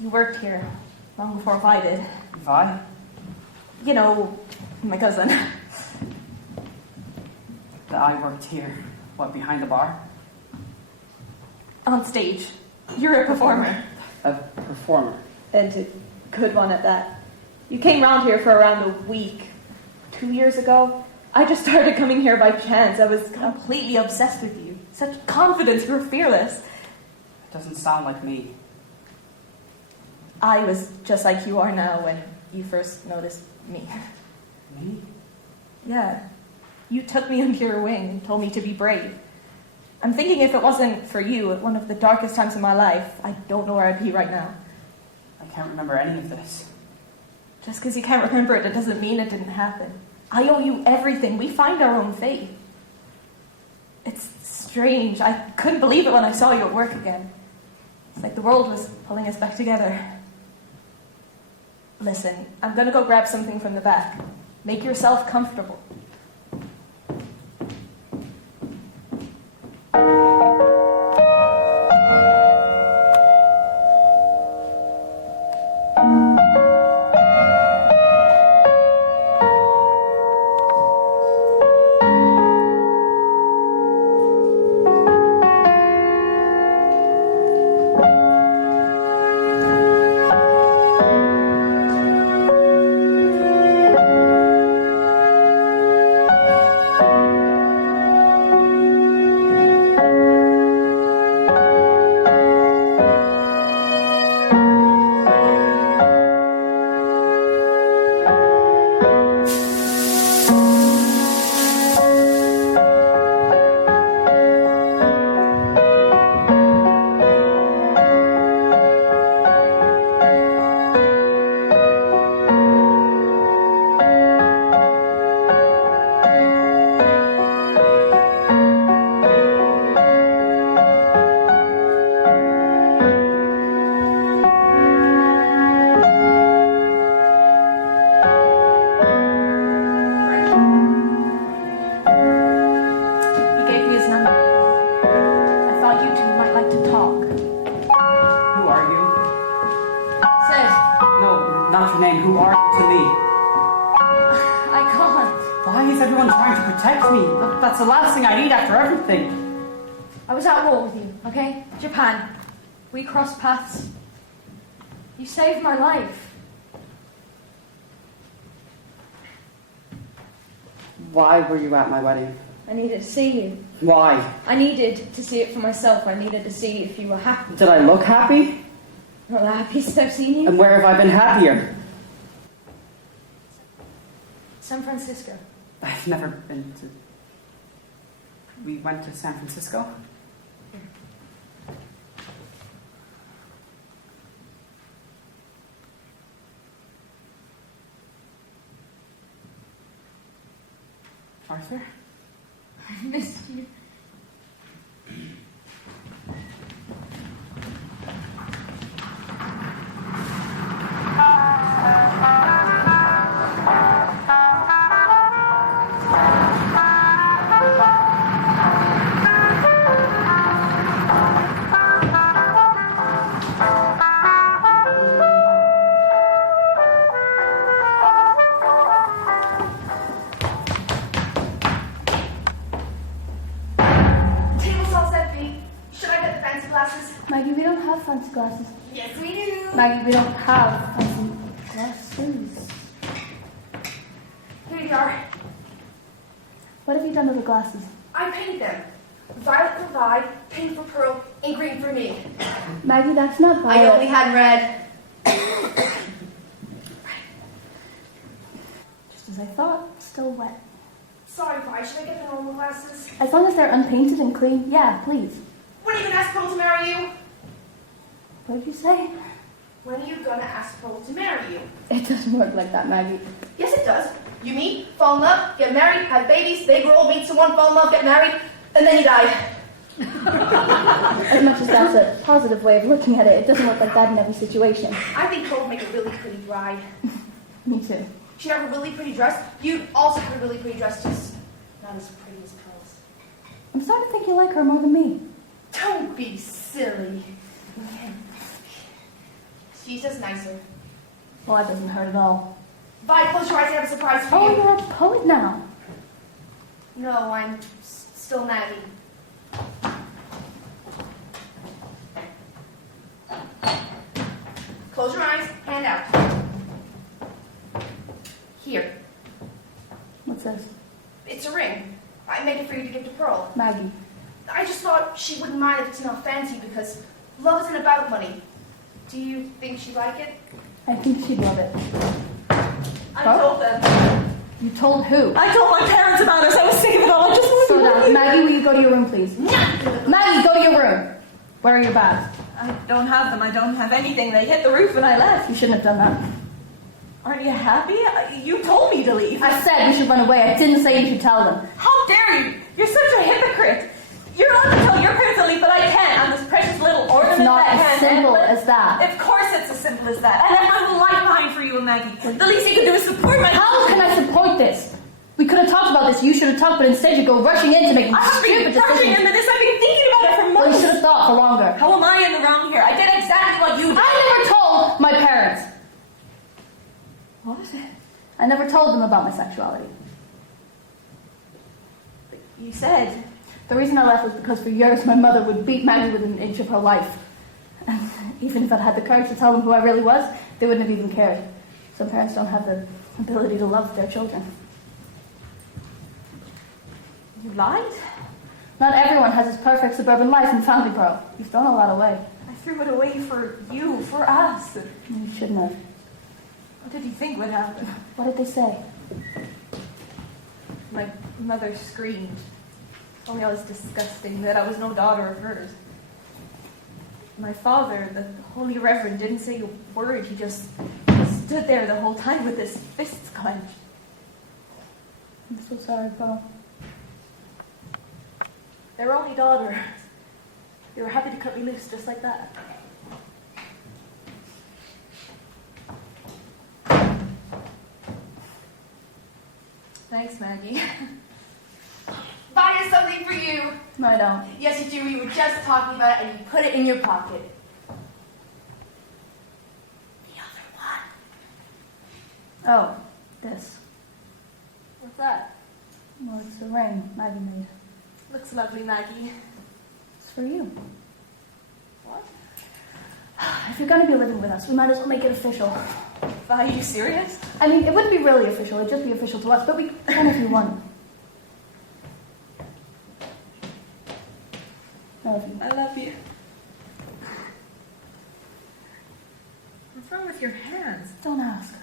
You worked here long before Vi did. Vi? You know, my cousin. That I worked here. What, behind the bar? On stage. You're a performer. A performer. And a good one at that. You came round here for around a week. 2 years ago. I just started coming here by chance. I was completely obsessed with you. Such confidence. You were fearless. It doesn't sound like me. I was just like you are now when you first noticed me. Me? Yeah. You took me under your wing and told me to be brave. I'm thinking if it wasn't for you at one of the darkest times of my life, I don't know where I'd be right now. I can't remember any of this. Just because you can't remember it, it doesn't mean it didn't happen. I owe you everything. We find our own fate. It's strange. I couldn't believe it when I saw you at work again. It's like the world was pulling us back together. Listen, I'm going to go grab something from the back. Make yourself comfortable. your name. Who are you to me? I can't. Why is everyone trying to protect me? Look, that's the last thing I need after everything. I was at war with you, okay? Japan. We crossed paths. You saved my life. Why were you at my wedding? I needed to see you. Why? I needed to see it for myself. I needed to see if you were happy. Did I look happy? Well, the happiest I've seen you. And where have I been happier? San Francisco. I've never been to... We went to San Francisco? Arthur? I missed you. Table's all set, Pete. Should I get the fancy glasses? Maggie, we don't have fancy glasses. Yes, we do. Maggie, we don't have fancy glasses. Here you are. What have you done with the glasses? I painted them. Violet for Vi, pink for Pearl, and green for me. Maggie, that's not I only violet. had red. Just as I thought, still wet. Sorry, Vi. Should I get the normal glasses? As long as they're unpainted and clean, yeah, please. When are you gonna ask Pearl to marry you? What did you say? When are you gonna ask Pearl to marry you? It doesn't work like that, Maggie. Yes, it does. You meet, fall in love, get married, have babies, they grow, meet someone, fall in love, get married, and then you die. As much as that's a positive way of looking at it, it doesn't work like that in every situation. I think Pearl would make a really pretty bride. Me too. She'd have a really pretty dress. You'd also have a really pretty dress, just not as pretty as Pearl's. I'm starting to think you like her more than me. Don't be silly. She's just nicer. Well, that doesn't hurt at all. Vi, close your eyes, I have a surprise for Oh, you. you're a poet now. No, I'm still Maggie. Close your eyes, hand out. Here. What's this? It's a ring. I made it for you to give to Pearl. Maggie. I just thought she wouldn't mind if it's not fancy because love isn't about money. Do you think she'd like it? I think she'd love it. I Huh? told them. You told who? I told my parents about us. I was sick of it all. I just wanted So to now, leave. Maggie, will you go to your room, please? Maggie, go to your room. Where are your bags? I don't have them. I don't have anything. They hit the roof when I left. You shouldn't have done that. Aren't you happy? You told me to leave. I said we should run away. I didn't say you should tell them. How dare you? You're such a hypocrite. You're not to tell your parents to leave, but I can't. I'm this precious little ornament It's not that as can simple end. as that. Of course it's as simple as that. I left my whole life behind for you and Maggie. The least you can do is support my... How can I support this? We could have talked about this. You should have talked, but instead you go rushing into making I haven't been stupid rushing decisions. into this. I've been thinking about it for Well, you months. should have thought for longer. How am I in the wrong here? I did exactly what you did. I never told my parents. What? I never told them about my sexuality. You said... The reason I left was because for years my mother would beat Maggie within an inch of her life. And even if I'd had the courage to tell them who I really was, they wouldn't have even cared. Some parents don't have the ability to love their children. You lied? Not everyone has this perfect suburban life in Family Pearl. You've thrown a lot away. I threw it away for you, for us. You shouldn't have. What did you think would happen? What did they say? My mother screamed. Told me I was disgusting, that I was no daughter of hers. My father, the Holy Reverend, didn't say a word. He just stood there the whole time with his fists clenched. I'm so sorry, Pearl. Their only daughter. They were happy to cut me loose just like that. Thanks, Maggie. Vi has something for you. No, I don't. Yes, you do. We were just talking about it, and you put it in your pocket. The other one. Oh, this. What's that? Well, it's the ring Maggie made. Looks lovely, Maggie. It's for you. What? If you're gonna be living with us, we might as well make it official. Are you serious? I mean, it wouldn't be really official, it'd just be official to us, but we can if you want. I love you. I love you. What's wrong with your hands? Don't ask.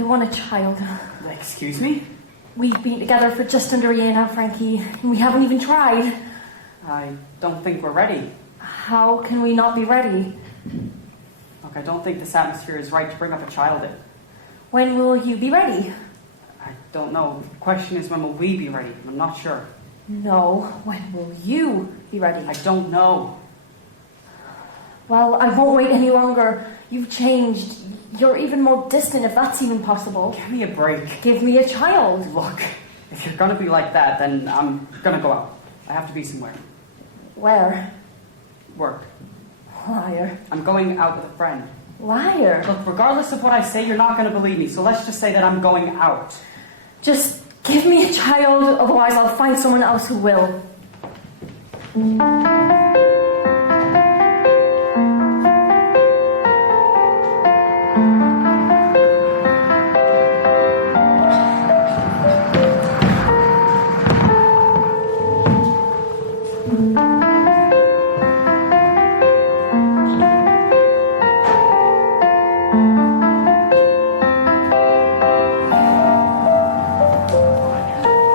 I want a child. Excuse me? We've been together for just under a year now, Frankie, and we haven't even tried. I don't think we're ready. How can we not be ready? Look, I don't think this atmosphere is right to bring up a child in. When will you be ready? I don't know. The question is, when will we be ready? I'm not sure. No, when will you be ready? I don't know. Well, I won't wait any longer. You've changed. You're even more distant, if that's even possible. Give me a break. Give me a child. Look, if you're gonna be like that, then I'm gonna go out. I have to be somewhere. Where? Work. Liar. I'm going out with a friend. Liar. Look, regardless of what I say, you're not gonna believe me, so let's just say that I'm going out. Just give me a child, otherwise I'll find someone else who will.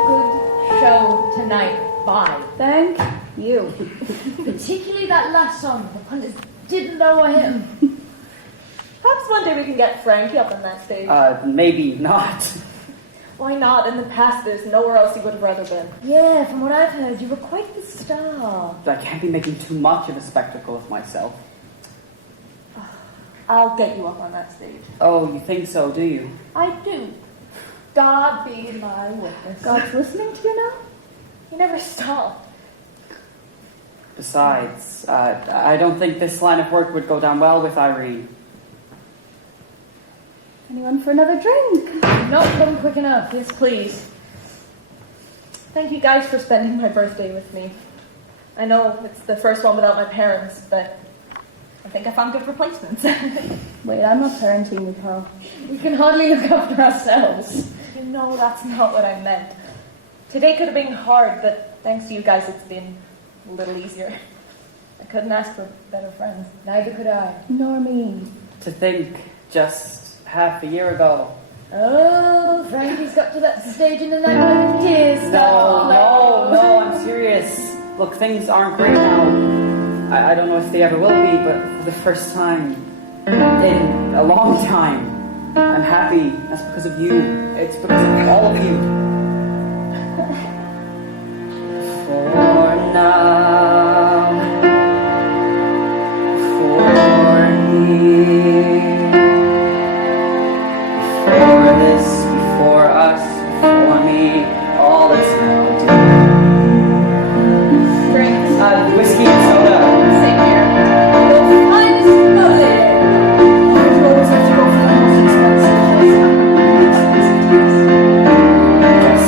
Good show tonight. Bye. Thank you. Particularly that last song. The punters didn't know I hit him. Perhaps one day we can get Frankie up on that stage. Maybe not. Why not? In the past, there's nowhere else he would have rather been. Yeah, from what I've heard, you were quite the star. I can't be making too much of a spectacle of myself. I'll get you up on that stage. Oh, you think so, do you? I do. God be my witness. God's listening to you now? You never stop. Besides, I don't think this line of work would go down well with Irene. Anyone for another drink? Not come quick enough. Yes, please. Thank you guys for spending my birthday with me. I know it's the first one without my parents, but I think I found good replacements. Wait, I'm not parenting you, Paul. We can hardly look after ourselves. You know, that's not what I meant. Today could have been hard, but thanks to you guys, it's been a little easier. I couldn't ask for better friends. Neither could I. Nor me. To think, just half a year ago. Oh, Frankie's got to that stage in the night when the tears start No, I'm serious. Look, things aren't great now. I don't know if they ever will be, but for the first time in a long time, I'm happy. That's because of you. It's because of all of you. For now, for here, for this, before us, for me, all that's now due. Drinks. Whiskey and soda. Same here. The finest bullet. You always have to go for the most expensive. Just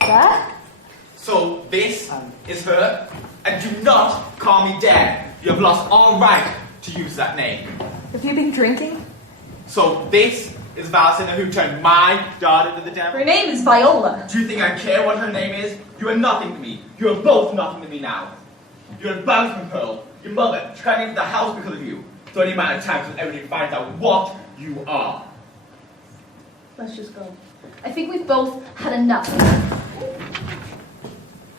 Dad? So this is her, and do not call me Dad. You have lost all right to use that name. Have you been drinking? So this is Valsina, who turned my daughter to the devil. Her name is Viola. Do you think I care what her name is? You are nothing to me. You are both nothing to me now. You're embarrassment, Pearl. Your mother tried into the house because of you. So any amount of time till everybody finds out what you are. Let's just go. I think we've both had enough.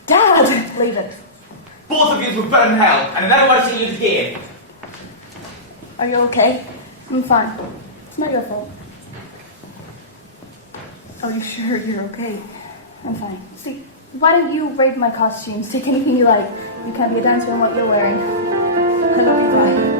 Dad! Leave it. Both of you will burn in hell, and I never want to see you again. Are you okay? I'm fine. It's not your fault. Are you sure you're okay? I'm fine. See, why don't you raid my costumes? Take anything you like. You can't be a dancer in what you're wearing. I love you, bye.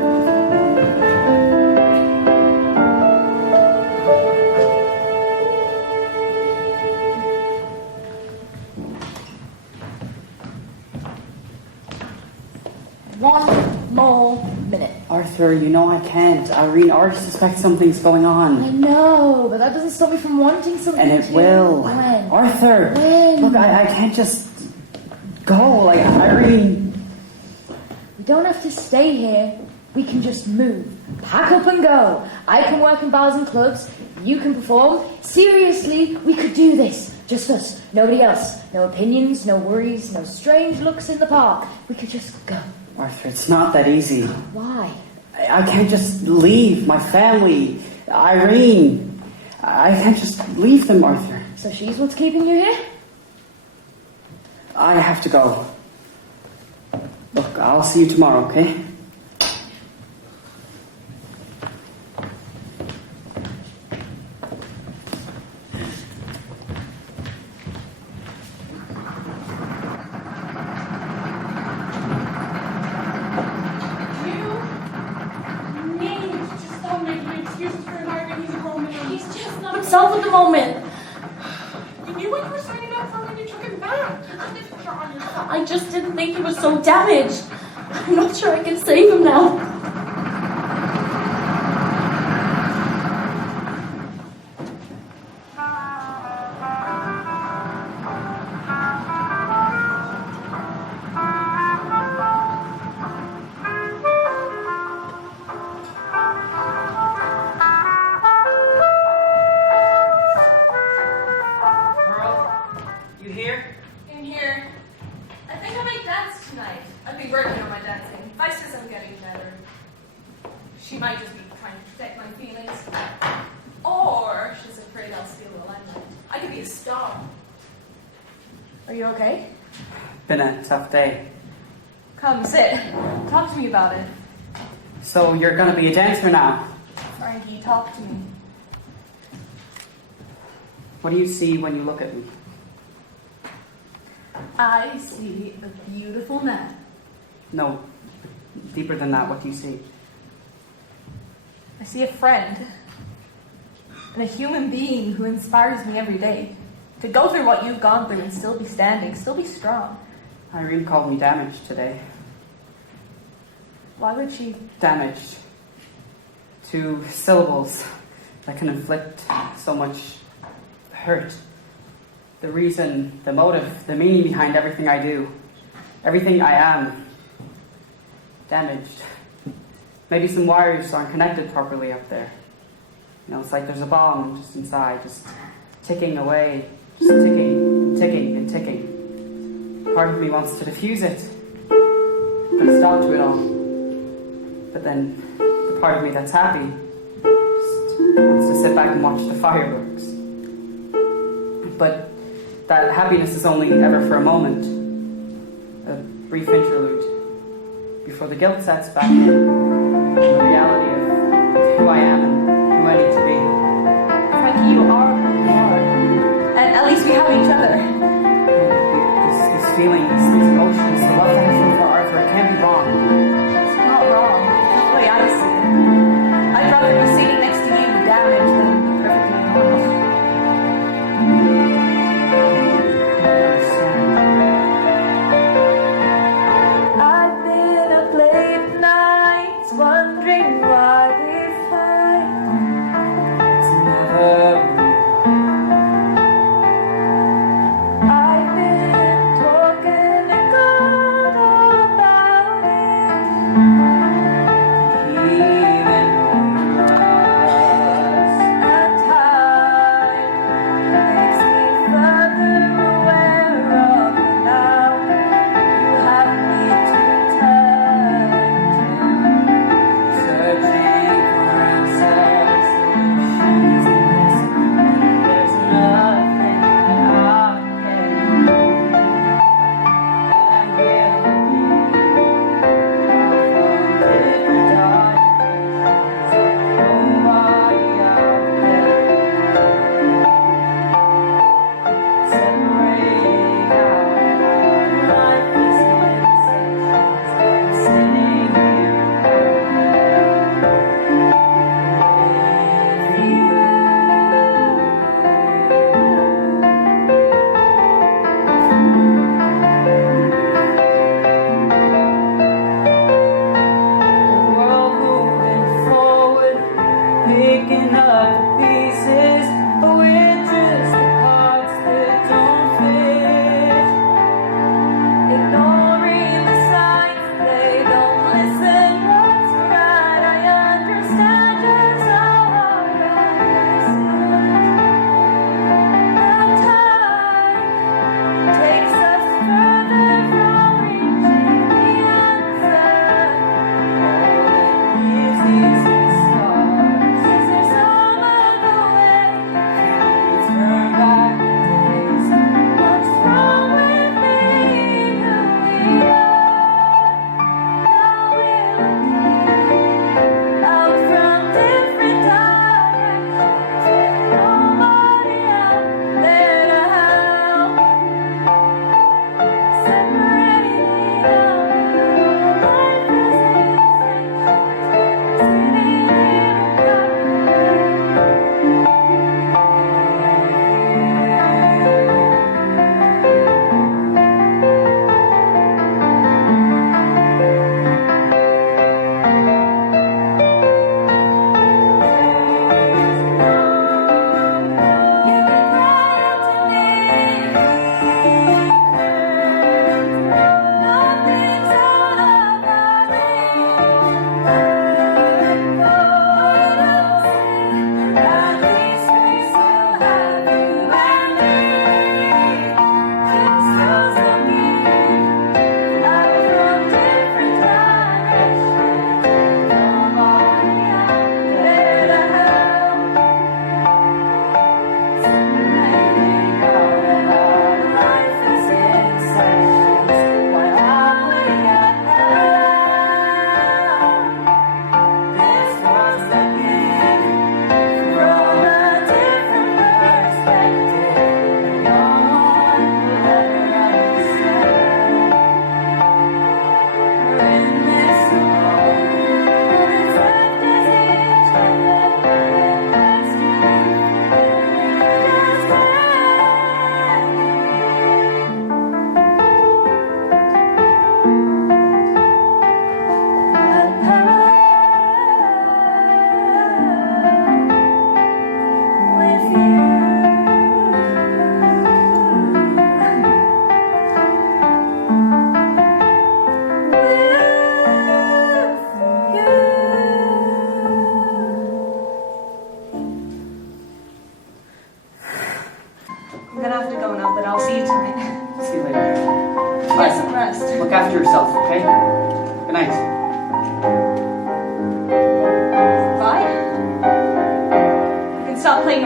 One more minute. Arthur, you know I can't. Irene already suspects something's going I on. know, but that doesn't stop me from wanting something. And it too. will. When? Arthur! When? Look, I can't just go. Like, Irene... We don't have to stay here. We can just move. Pack up and go. I can work in bars and clubs. You can perform. Seriously, we could do this. Just us. Nobody else. No opinions, no worries, no strange looks in the park. We could just go. Arthur, it's not that easy. Why? I can't just leave my family. Irene. I can't just leave them, Arthur. So she's what's keeping you here? I have to go. Look, I'll see you tomorrow, okay? Himself at the moment. You knew when you were signing up for him and you took him back. You couldn't have put it on yourself. I just didn't think he was so damaged. I'm not sure I can save him now. You here? In here. I think I might dance tonight. I've been working on my dancing. Vice says I'm getting better. She might just be trying to protect my feelings. Or she's afraid I'll steal the limelight. I could be a star. Are you okay? Been a tough day. Come, sit. Talk to me about it. So you're gonna be a dancer now? Frankie, talk to me. What do you see when you look at me? I see a beautiful man. No, deeper than that, what do you see? I see a friend. And a human being who inspires me every day. To go through what you've gone through and still be standing, still be strong. Irene called me damaged today. Why would she? Damaged. 2 syllables that can inflict so much hurt. The reason, the motive, the meaning behind everything I do. Everything I am. Damaged. Maybe some wires aren't connected properly up there. You know, it's like there's a bomb just inside, just ticking away. Just ticking, ticking, and ticking. Part of me wants to diffuse it. Put a stop to it all. But then, the part of me that's happy just wants to sit back and watch the fireworks. But that happiness is only ever for a moment. A brief interlude. Before the guilt sets back in. The reality of who I am and who I need to be. Frankie, you are who you are. And at least we have each other. These feelings, these emotions, the love that I feel for Arthur, it can't be wrong. It's not wrong. That's the way I see it. I'd rather be sitting next to you damaged than perfectly normal. I've been up late nights wondering why we fight. It's never I've been talking to God all about it. even us. And time makes me further aware of it now. You have me to turn to. Searching for answers, solutions to this, and there's nothing that I can do. And will be from different dimensions, nobody out there separating out our life is in sections, sitting here. The world moving forward, picking up the pieces, but we're just the parts that don't fit. Ignoring the signs, they don't listen what's right. I understand just how hard I listen. And time takes us further from reaching the answer. All it is these stars. Is there some other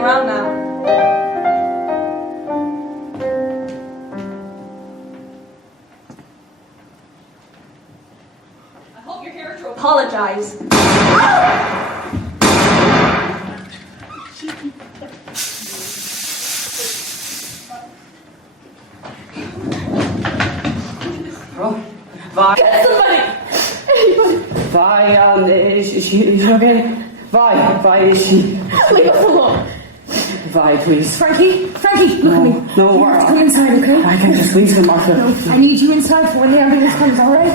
around now. I hope you're here to apologize. Vi, Anybody? Vi, is she okay? Vi, is she? Leave us alone. Vi, please. Frankie, look at me. No, You have to come inside, okay? I can't just leave them, Martha. No, I need you inside for when the ambulance comes, all right?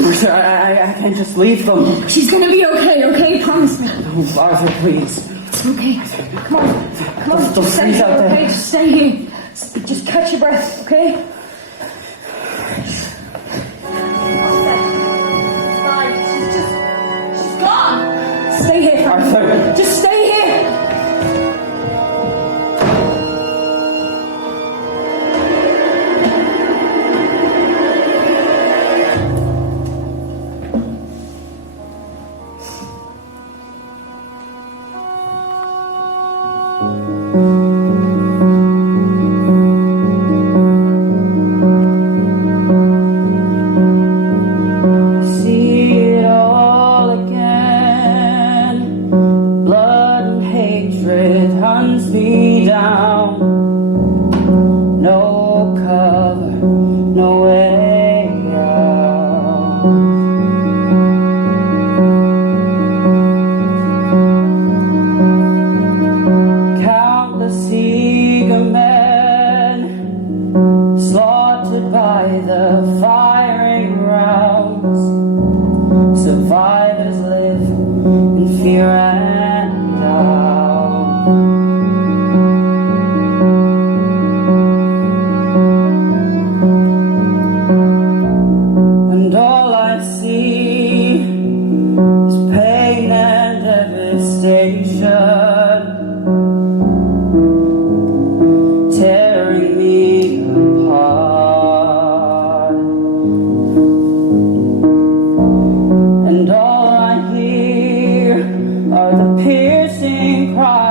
Martha, I can't just leave them. She's gonna be okay? Promise me. No, Martha, please. It's okay. Come on. Don't Just stay freeze here, out there. okay? Just stay here. Just catch your breath, okay? It's fine. She's gone. Stay here, Frankie. Arthur. Just stay here. See it all again. Blood and hatred hunts me down. No cover, no way out. Countless eager men slaughtered by the firing rounds. Survivors live in fear and doubt. And all I see is pain and devastation, tearing me apart. And all I hear are the piercing cries